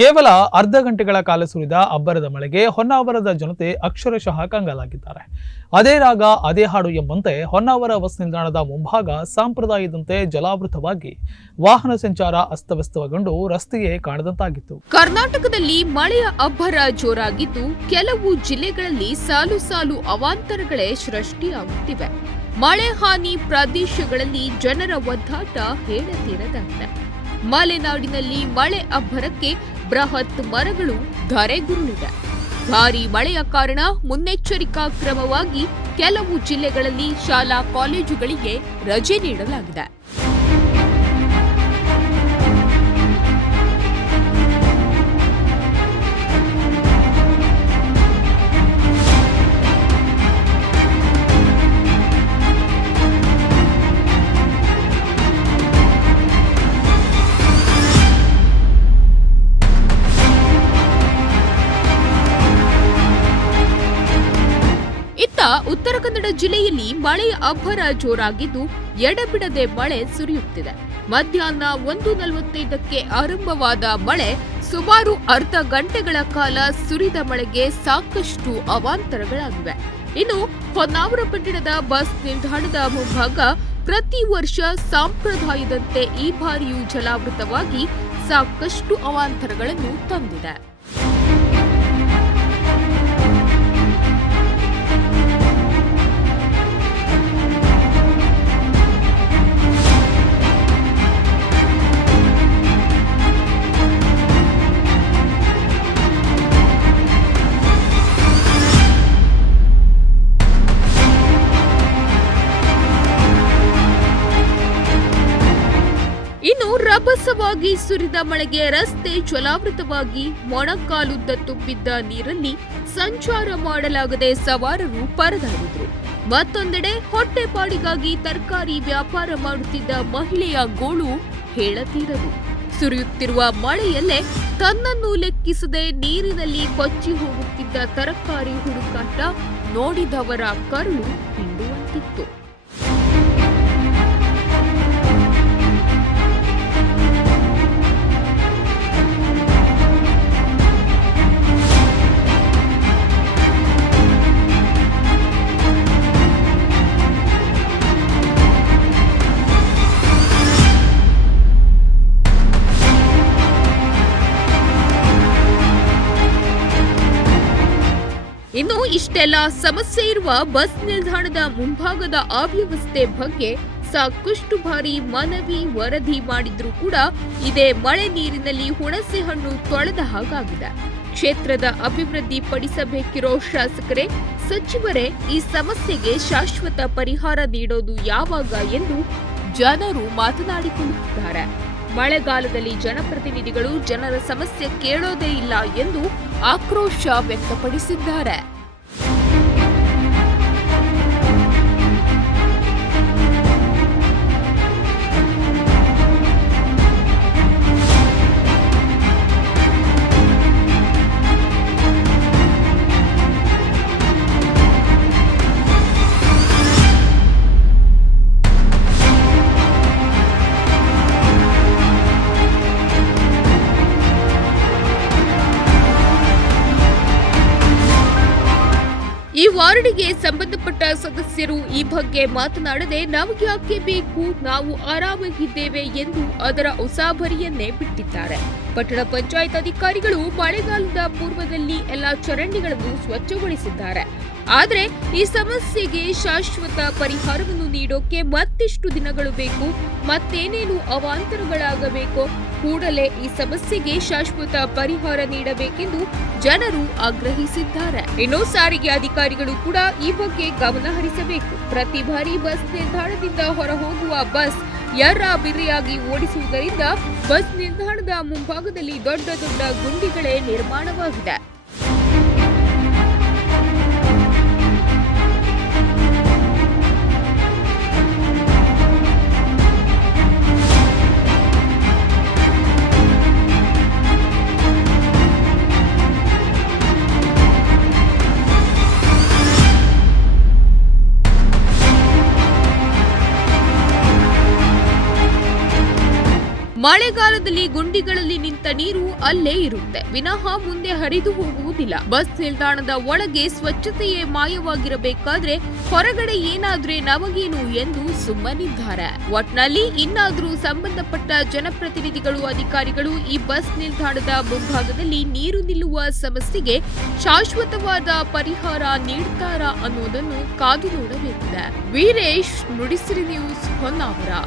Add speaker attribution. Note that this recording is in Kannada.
Speaker 1: ಕೇವಲ ಅರ್ಧ ಗಂಟೆಗಳ ಕಾಲ ಸುರಿದ ಅಬ್ಬರದ ಮಳೆಗೆ ಹೊನ್ನಾವರದ ಜನತೆ ಅಕ್ಷರಶಃ ಕಂಗಾಲಾಗಿದ್ದಾರೆ. ಅದೇ ರಾಗ, ಅದೇ ಹಾಡು ಎಂಬಂತೆ ಹೊನ್ನಾವರ ಬಸ್ ನಿಲ್ದಾಣದ ಮುಂಭಾಗ ಸಂಪ್ರದಾಯದಂತೆ ಜಲಾವೃತವಾಗಿ ವಾಹನ ಸಂಚಾರ ಅಸ್ತವ್ಯಸ್ತಗೊಂಡು ರಸ್ತೆಯೇ ಕಾಣದಂತಾಗಿತ್ತು.
Speaker 2: ಕರ್ನಾಟಕದಲ್ಲಿ ಮಳೆಯ ಅಬ್ಬರ ಜೋರಾಗಿದ್ದು, ಕೆಲವು ಜಿಲ್ಲೆಗಳಲ್ಲಿ ಸಾಲು ಸಾಲು ಅವಾಂತರಗಳೇ ಸೃಷ್ಟಿಯಾಗುತ್ತಿವೆ. ಮಳೆ ಹಾನಿ ಪ್ರದೇಶಗಳಲ್ಲಿ ಜನರ ಒದ್ದಾಟ ಹೇಳತೀರದಂತೆ. ಮಲೆನಾಡಿನಲ್ಲಿ ಮಳೆ ಅಬ್ಬರಕ್ಕೆ ಬೃಹತ್ ಮರಗಳು ಧರೆಗುರುಳಿವೆ. ಭಾರಿ ಮಳೆಯ ಕಾರಣ ಮುನ್ನೆಚ್ಚರಿಕಾ ಕ್ರಮವಾಗಿ ಕೆಲವು ಜಿಲ್ಲೆಗಳಲ್ಲಿ ಶಾಲಾ ಕಾಲೇಜುಗಳಿಗೆ ರಜೆ ನೀಡಲಾಗಿದೆ. ಉತ್ತರ ಕನ್ನಡ ಜಿಲ್ಲೆಯಲ್ಲಿ ಮಳೆಯ ಅಬ್ಬರ ಜೋರಾಗಿದ್ದು ಎಡಬಿಡದೆ ಮಳೆ ಸುರಿಯುತ್ತಿದೆ. ಮಧ್ಯಾಹ್ನ ಒಂದು ನಲವತ್ತೈದಕ್ಕೆ ಆರಂಭವಾದ ಮಳೆ ಸುಮಾರು ಅರ್ಧ ಗಂಟೆಗಳ ಕಾಲ ಸುರಿದ ಮಳೆಗೆ ಸಾಕಷ್ಟು ಅವಾಂತರಗಳಾಗಿವೆ. ಇನ್ನು ಹೊನ್ನಾವರ ಪಟ್ಟಣದ ಬಸ್ ನಿಲ್ದಾಣದ ಮುಂಭಾಗ ಪ್ರತಿ ವರ್ಷ ಸಂಪ್ರದಾಯದಂತೆ ಈ ಬಾರಿಯೂ ಜಲಾವೃತವಾಗಿ ಸಾಕಷ್ಟು ಅವಾಂತರಗಳನ್ನು ತಂದಿದೆ. ರಭಸವಾಗಿ ಸುರಿದ ಮಳೆಗೆ ರಸ್ತೆ ಜಲಾವೃತವಾಗಿ ಮೊಣಕಾಲುದ್ದ ತುಂಬಿದ್ದ ನೀರಲ್ಲಿ ಸಂಚಾರ ಮಾಡಲಾಗದೆ ಸವಾರರು ಪರದಾಡಿದ್ರು. ಮತ್ತೊಂದೆಡೆ ಹೊಟ್ಟೆಪಾಡಿಗಾಗಿ ತರಕಾರಿ ವ್ಯಾಪಾರ ಮಾಡುತ್ತಿದ್ದ ಮಹಿಳೆಯ ಗೋಳು ಹೇಳತೀರದು. ಸುರಿಯುತ್ತಿರುವ ಮಳೆಯಲ್ಲೇ ತನ್ನನ್ನು ಲೆಕ್ಕಿಸದೆ ನೀರಿನಲ್ಲಿ ಕೊಚ್ಚಿ ಹೋಗುತ್ತಿದ್ದ ತರಕಾರಿ ಹುಡುಕಾಟ ನೋಡಿದವರ ಕರುಳು ಹಿಂಡುವಂತಿತ್ತು. ಇನ್ನು ಇಷ್ಟೆಲ್ಲ ಸಮಸ್ಯೆ ಇರುವ ಬಸ್ ನಿಲ್ದಾಣದ ಮುಂಭಾಗದ ಅವ್ಯವಸ್ಥೆ ಬಗ್ಗೆ ಸಾಕಷ್ಟು ಬಾರಿ ಮನವಿ ವರದಿ ಮಾಡಿದ್ರೂ ಕೂಡ ಇದೇ ಮಳೆ ನೀರಿನಲ್ಲಿ ಹುಣಸೆ ಹಣ್ಣು ತೊಳೆದ ಹಾಗಾಗಿದೆ. ಕ್ಷೇತ್ರದ ಅಭಿವೃದ್ಧಿ ಪಡಿಸಬೇಕಿರೋ ಶಾಸಕರೇ, ಸಚಿವರೇ ಈ ಸಮಸ್ಯೆಗೆ ಶಾಶ್ವತ ಪರಿಹಾರ ನೀಡೋದು ಯಾವಾಗ ಎಂದು ಜನರು ಮಾತನಾಡಿಕೊಳ್ಳುತ್ತಿದ್ದಾರೆ. ಮಳೆಗಾಲದಲ್ಲಿ ಜನಪ್ರತಿನಿಧಿಗಳು ಜನರ ಸಮಸ್ಯೆ ಕೇಳೋದೇ ಇಲ್ಲ ಎಂದು ಆಕ್ರೋಶ ವ್ಯಕ್ತಪಡಿಸಿದ್ದಾರೆ. ಈ ವಾರ್ಡಿಗೆ ಸಂಬಂಧಪಟ್ಟ ಸದಸ್ಯರು ಈ ಬಗ್ಗೆ ಮಾತನಾಡದೆ ಯಾಕೆ ಬೇಕು? ನಾವು ಆರಾಮಾಗಿದ್ದೇವೆ ಎಂದು ಅದರ ಉಸಾಬರಿಯನ್ನೇ ಬಿಟ್ಟಿದ್ದಾರೆ. ಪಟ್ಟಣ ಪಂಚಾಯತ್ ಅಧಿಕಾರಿಗಳು ಮಳೆಗಾಲದ ಪೂರ್ವದಲ್ಲಿ ಎಲ್ಲ ಚರಂಡಿಗಳನ್ನು ಸ್ವಚ್ಛಗೊಳಿಸಿದ್ದಾರೆ. ಆದರೆ ಈ ಸಮಸ್ಯೆಗೆ ಶಾಶ್ವತ ಪರಿಹಾರವನ್ನು ನೀಡೋಕೆ ಮತ್ತಿಷ್ಟು ದಿನಗಳು ಬೇಕು? ಮತ್ತೇನೇನು ಅವಾಂತರಗಳಾಗಬೇಕು? ಕೂಡಲೇ ಈ ಸಮಸ್ಯೆಗೆ ಶಾಶ್ವತ ಪರಿಹಾರ ನೀಡಬೇಕೆಂದು ಜನರು ಆಗ್ರಹಿಸಿದ್ದಾರೆ. ಇನ್ನು ಸಾರಿಗೆ ಅಧಿಕಾರಿಗಳು ಕೂಡ ಈ ಬಗ್ಗೆ ಗಮನ ಹರಿಸಬೇಕು. ಪ್ರತಿ ಬಾರಿ ಬಸ್ ನಿಲ್ದಾಣದಿಂದ ಹೊರಹೋಗುವ ಬಸ್ ಯರ್ರ ಬಿರಿಯಾಗಿ ಓಡಿಸುವುದರಿಂದ ಬಸ್ ನಿಲ್ದಾಣದ ಮುಂಭಾಗದಲ್ಲಿ ದೊಡ್ಡ ದೊಡ್ಡ ಗುಂಡಿಗಳೇ ನಿರ್ಮಾಣವಾಗಿದೆ. ಮಳೆಗಾಲದಲ್ಲಿ ಗುಂಡಿಗಳಲ್ಲಿ ನಿಂತ ನೀರು ಅಲ್ಲೇ ಇರುತ್ತೆ. ವಿನಃ ಮುಂದೆ ಹರಿದು ಹೋಗುವುದಿಲ್ಲ. ಬಸ್ ನಿಲ್ದಾಣದ ಒಳಗೆ ಸ್ವಚ್ಛತೆಯೇ ಮಾಯವಾಗಿರಬೇಕಾದ್ರೆ ಹೊರಗಡೆ ಏನಾದ್ರೆ ನಮಗೇನು ಎಂದು ಸುಮ್ಮನಿದ್ದಾರೆ. ಒಟ್ನಲ್ಲಿ ಇನ್ನಾದ್ರೂ ಸಂಬಂಧಪಟ್ಟ ಜನಪ್ರತಿನಿಧಿಗಳು, ಅಧಿಕಾರಿಗಳು ಈ ಬಸ್ ನಿಲ್ದಾಣದ ಮುಂಭಾಗದಲ್ಲಿ ನೀರು ನಿಲ್ಲುವ ಸಮಸ್ಯೆಗೆ ಶಾಶ್ವತವಾದ ಪರಿಹಾರ ನೀಡುತ್ತಾರಾ ಅನ್ನೋದನ್ನು ಕಾದು ನೋಡಬೇಕಿದೆ. ವೀರೇಶ್, ನುಡಿಸಿರಿ ನ್ಯೂಸ್, ಹೊನ್ನಾವರ.